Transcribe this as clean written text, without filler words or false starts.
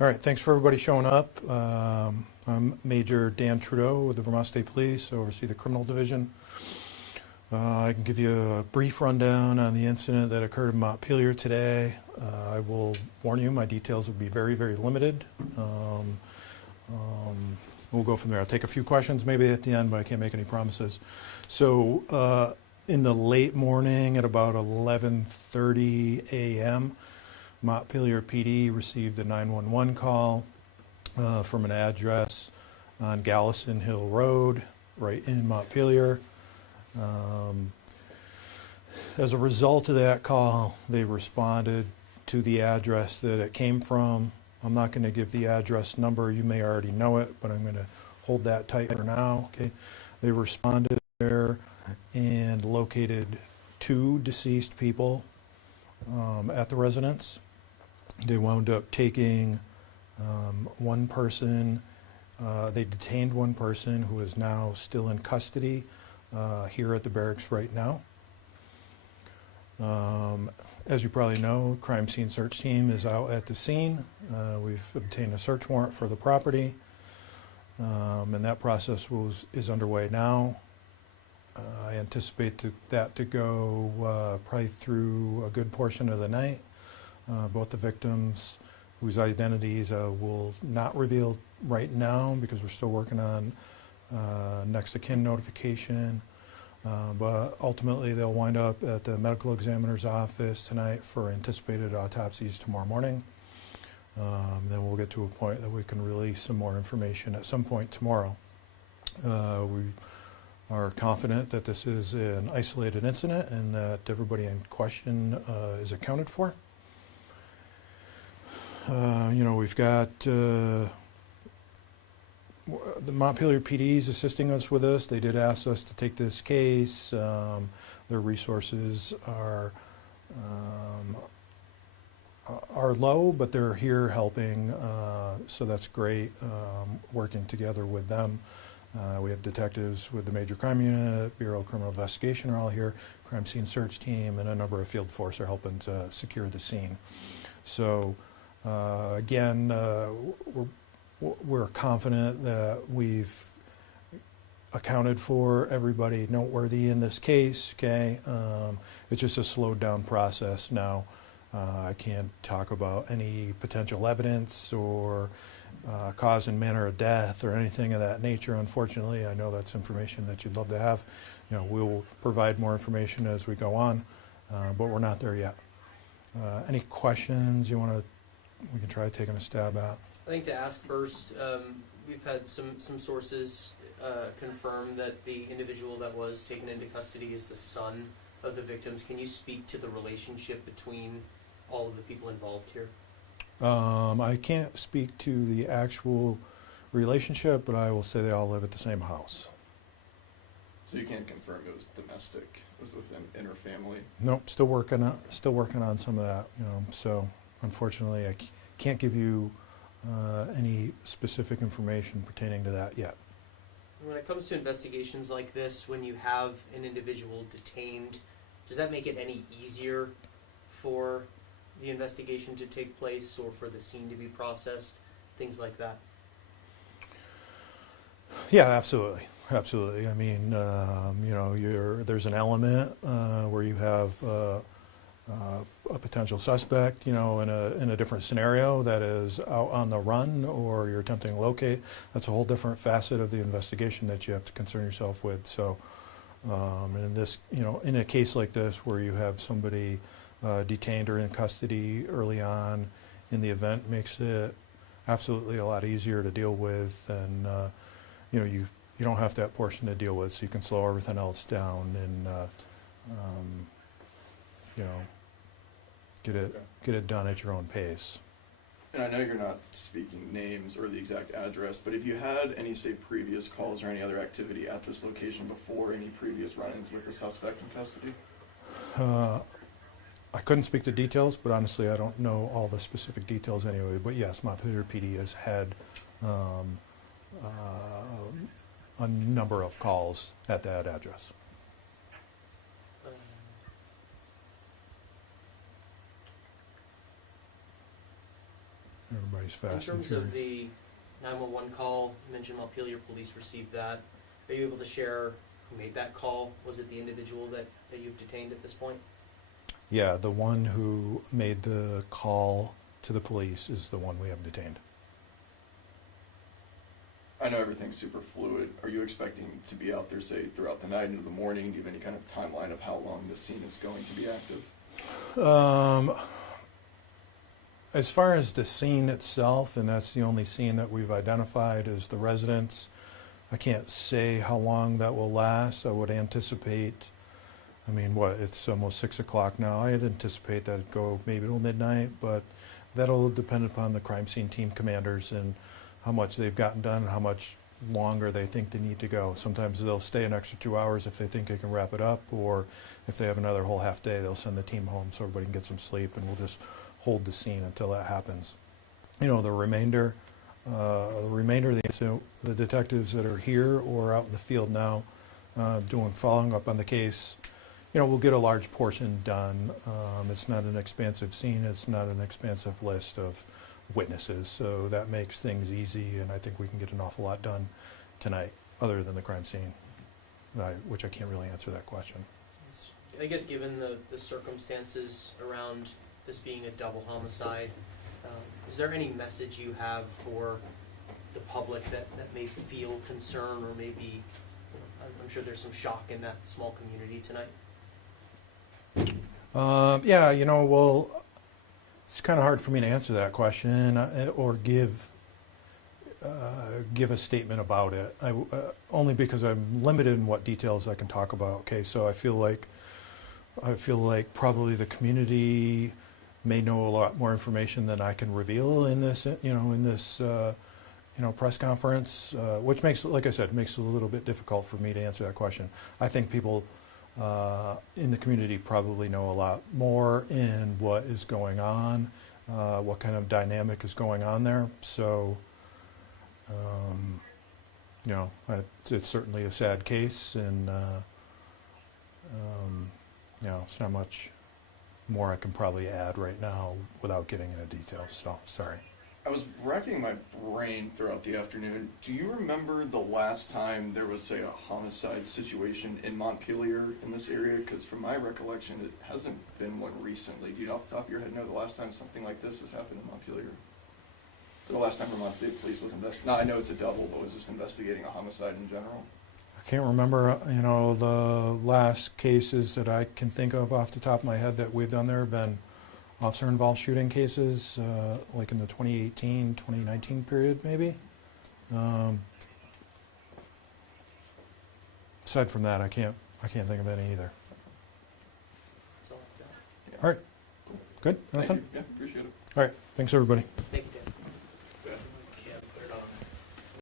All right, thanks for everybody showing up. I'm Major Dan Trudeau with the Vermont State Police. I oversee the criminal division. I can give you a brief rundown on the incident that occurred in Montpelier today. I will warn you, my details will be very, very limited. We'll go from there. I'll take a few questions maybe at the end, but I can't make any promises. So in the late morning at about 11:30 a.m., Montpelier PD received a 911 call from an address on Gallison Hill Road, right in Montpelier. As a result of that call, they responded to the address that it came from. I'm not going to give the address number. You may already know it, but I'm going to hold that tight for now. Okay. They responded there and located two deceased people at the residence. They wound up taking one person. They detained one person who is now still in custody here at the barracks right now. As you probably know, crime scene search team is out at the scene. We've obtained a search warrant for the property, and that process is underway now. I anticipate that to go probably through a good portion of the night. Both the victims, whose identities will not reveal right now because we're still working on next of kin notification. But ultimately they'll wind up at the medical examiner's office tonight for anticipated autopsies tomorrow morning. Then we'll get to a point that we can release some more information at some point tomorrow. We are confident that this is an isolated incident and that everybody in question is accounted for. We've got the Montpelier PD is assisting us with this. They did ask us to take this case. Their resources are low, but they're here helping, so that's great, working together with them. We have detectives with the Major Crime Unit, Bureau of Criminal Investigation are all here, crime scene search team, and a number of field force are helping to secure the scene. So again, we're confident that we've accounted for everybody noteworthy in this case, okay? It's just a slowed down process now. I can't talk about any potential evidence or cause and manner of death or anything of that nature, unfortunately. I know that's information that you'd love to have. We'll provide more information as we go on, but we're not there yet. Any questions we can try taking a stab at? I think to ask first, we've had some sources confirm that the individual that was taken into custody is the son of the victims. Can you speak to the relationship between all of the people involved here? I can't speak to the actual relationship, but I will say they all live at the same house. So you can't confirm it was domestic, it was within inner family? Nope, still working on some of that, so unfortunately I can't give you any specific information pertaining to that yet. When it comes to investigations like this, when you have an individual detained, does that make it any easier for the investigation to take place or for the scene to be processed, things like that? Yeah, absolutely. Absolutely. I mean, there's an element where you have a potential suspect, in a different scenario that is out on the run or you're attempting to locate. That's a whole different facet of the investigation that you have to concern yourself with. So, in this, in a case like this where you have somebody detained or in custody early on in the event, makes it absolutely a lot easier to deal with, and you don't have that portion to deal with, so you can slow everything else down and get it done at your own pace. And I know you're not speaking names or the exact address, but if you had any, say, previous calls or any other activity at this location before, any previous run-ins with the suspect in custody? I couldn't speak to details, but honestly I don't know all the specific details anyway. But yes, Montpelier PD has had a number of calls at that address. everybody's In fast and terms of furious. the 911 call, you mentioned Montpelier Police received that. Are you able to share who made that call? Was it the individual that you've detained at this point? Yeah, the one who made the call to the police is the one we have detained. I know everything's super fluid. Are you expecting to be out there, say, throughout the night into the morning? Do you have any kind of timeline of how long this scene is going to be active? As far as the scene itself, and that's the only scene that we've identified as the residence, I can't say how long that will last. I would anticipate, I mean, it's almost 6 o'clock now. I'd anticipate that it'd go maybe till midnight, but that'll depend upon the crime scene team commanders and how much they've gotten done and how much longer they think they need to go. Sometimes they'll stay an extra 2 hours if they think they can wrap it up, or if they have another whole half day, they'll send the team home so everybody can get some sleep, and we'll just hold the scene until that happens. You know, the remainder of the incident, the detectives that are here or out in the field now following up on the case, you know, we'll get a large portion done. It's not an expansive scene, it's not an expansive list of witnesses, so that makes things easy, and I think we can get an awful lot done tonight, other than the crime scene, which I can't really answer that question. I guess given the circumstances around this being a double homicide, is there any message you have for the public that may feel concern, or maybe, I'm sure there's some shock in that small community tonight? Yeah, you know, well, it's kind of hard for me to answer that question or give a statement about it. Only because I'm limited in what details I can talk about. Okay, so I feel like probably the community may know a lot more information than I can reveal in this, press conference, which makes, like I said, makes it a little bit difficult for me to answer that question. I think people in the community probably know a lot more in what is going on, what kind of dynamic is going on there. So, it's certainly a sad case, and it's not much more I can probably add right now without getting into details. So, sorry. I was racking my brain throughout the afternoon. Do you remember the last time there was, say, a homicide situation in Montpelier in this area? Because from my recollection, it hasn't been one recently. Do you off the top of your head know the last time something like this has happened in Montpelier? Or the last time Vermont State Police was investigating? No, I know it's a double, but was just investigating a homicide in general? I can't remember, the last cases that I can think of off the top of my head that we've done there have been officer-involved shooting cases, like in the 2018, 2019 period, maybe. Aside from that, I can't think of any either. That's all I've got. Yeah. All right, good. Thank Nothing? you. Yeah, appreciate it. All right, thanks everybody.